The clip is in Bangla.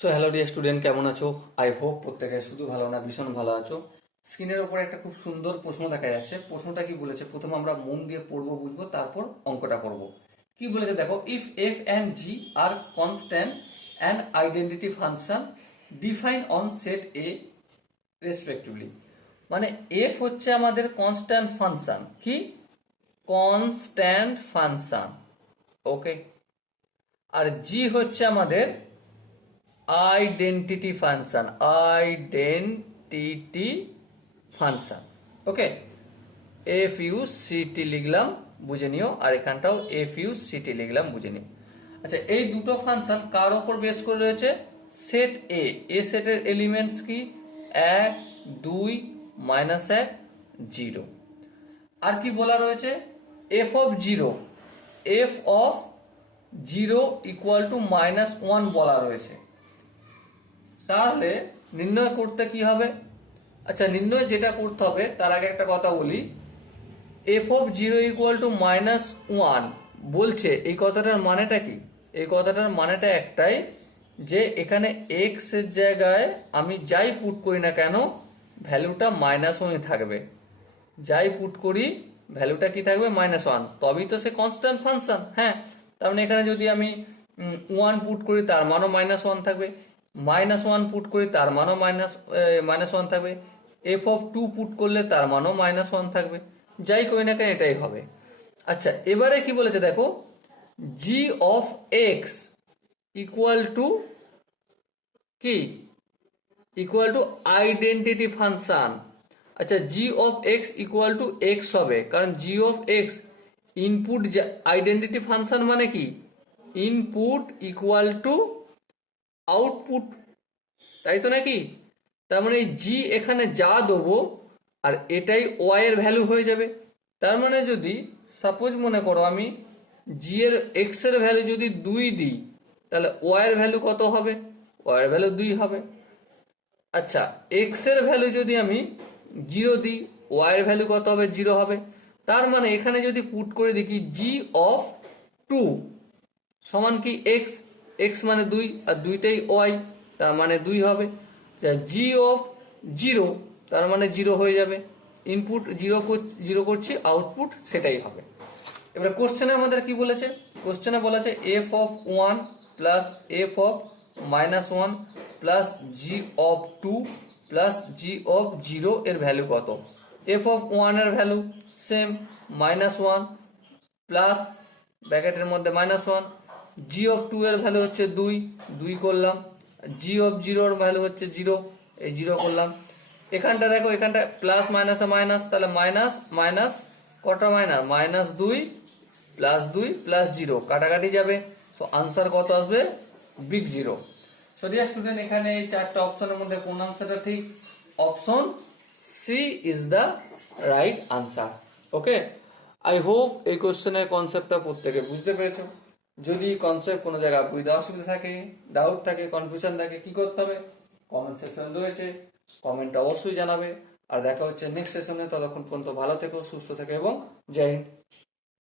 সো হ্যালো ডিয়ার স্টুডেন্ট কেমন আছো? আই হোপ প্রত্যেকে শুধু ভালো না, ভীষণ ভালো আছো। স্ক্রিনের উপর একটা খুব সুন্দর প্রশ্ন দেখা যাচ্ছে। প্রশ্নটা কি বলেছে? প্রথম আমরা মন দিয়ে পড়ব, বুঝব, তারপর অঙ্কটা করব। কি বলেছে দেখো if F and G are constant and identity function define on set A respectively মানে এফ হচ্ছে আমাদের কনস্ট্যান্ট ফাংশন কি? কনস্ট্যান্ট ফাংশন ওকে আর জি হচ্ছে আমাদের identity function identity function okay F U C T লিখলাম, বুঝে নিও, আর এখানটাও এফ ইউ সিটি লিখলাম, বুঝে নিও। আচ্ছা এই দুটো ফাংশন কার ওপর বেস করে রয়েছে? সেট এ এ সেটের এলিমেন্টস কি? এক, দুই মাইনাস এক জিরো আর কি বলা রয়েছে? F of zero f of zero equal to minus one বলা রয়েছে। তাহলে নির্ণয় করতে কি হবে? আচ্ছা নির্ণয় যেটা করতে হবে, তার আগে একটা কথা বলি। F of zero equal to minus one বলছে, এই কথাটার মানেটা কি? এই কথাটার মানেটা একটাই যে এখানে এক্সের জায়গায় আমি যাই পুট করি না কেন, ভ্যালুটা মাইনাস ওয়ানই থাকবে। যাই পুট করি, ভ্যালুটা কি থাকবে? মাইনাস ওয়ান তবেই তো সে কনস্ট্যান্ট ফাংশন হ্যাঁ? তার মানে এখানে যদি আমি ওয়ান পুট করি, তার মানও মাইনাস ওয়ান থাকবে। মাইনাস ওয়ান পুট করি তার মানও মাইনাস মাইনাস ওয়ান থাকবে। এফ অফ টু পুট করলে তার মানও মাইনাস ওয়ান থাকবে। যাই করি না কেন, এটাই হবে। আচ্ছা এবারে কি বলেছে দেখো? G of x equal to কি? ইকুয়াল টু আইডেন্টিটি ফাংশন আচ্ছা g of x equal to x হবে। কারণ g of x input identity function মানে কি? ইনপুট ইকুয়াল টু আউটপুট তাই তো নাকি? তার মানে জি এখানে যা দেবো, আর এটাই ওয়াই এর ভ্যালু হয়ে যাবে। তার মানে যদি সাপোজ মনে করো আমি জি এর এক্সের ভ্যালু যদি দুই দিই, তাহলে ওয়াই এর ভ্যালু কত হবে? ওয়াই এর ভ্যালু দুই হবে। আচ্ছা এক্সের ভ্যালু যদি আমি জিরো দিই ওয়াই এর ভ্যালু কত হবে? জিরো হবে। তার মানে এখানে যদি পুট করে দেখি জি অফ টু সমান কি এক্স এক্স মানে দুই আর দুইটাই ওয়াই তার মানে দুই হবে। যা জি অফ জিরো তার মানে জিরো হয়ে যাবে। ইনপুট জিরো জিরো করছি আউটপুট সেটাই হবে। এবারে কোশ্চেনে আমাদের কি বলেছে? কোশ্চেনে বলেছে f of one plus f of minus one plus g of two plus g of zero এর ভ্যালু কত? এফ অফ ওয়ানের value same minus one plus ব্যাকেটের মধ্যে minus one g of two এর ভ্যালু হচ্ছে দুই দুই করলাম। জি অফ জিরোর ভ্যালু হচ্ছে জিরো এই জিরো করলাম। এখানটা দেখো, এখানটা প্লাস মাইনাসে মাইনাস তাহলে মাইনাস মাইনাস কটা মাইনাস মাইনাস দুই প্লাস দুই প্লাস জিরো কাটাকাটি যাবে। সো আনসার কত আসবে? Big zero so dear student এখানে এই চারটা অপশনের মধ্যে কোন আনসারটা ঠিক? Option C is the right answer okay I hope এই কোশ্চেনের কনসেপ্টটা প্রত্যেকে বুঝতে পেরেছ। যদি কনসেপ্ট কোনো জায়গায় বুঝতে অসুবিধা থাকে ডাউট থাকে কনফিউশন থাকে, কি করতে হবে? কমেন্ট সেকশন রয়েছে কমেন্ট অবশ্যই জানাবে। আর দেখা হচ্ছে নেক্সট সেশনে ততক্ষণ পর্যন্ত ভালো থেকো, সুস্থ থেকো এবং জয় হিন্দ।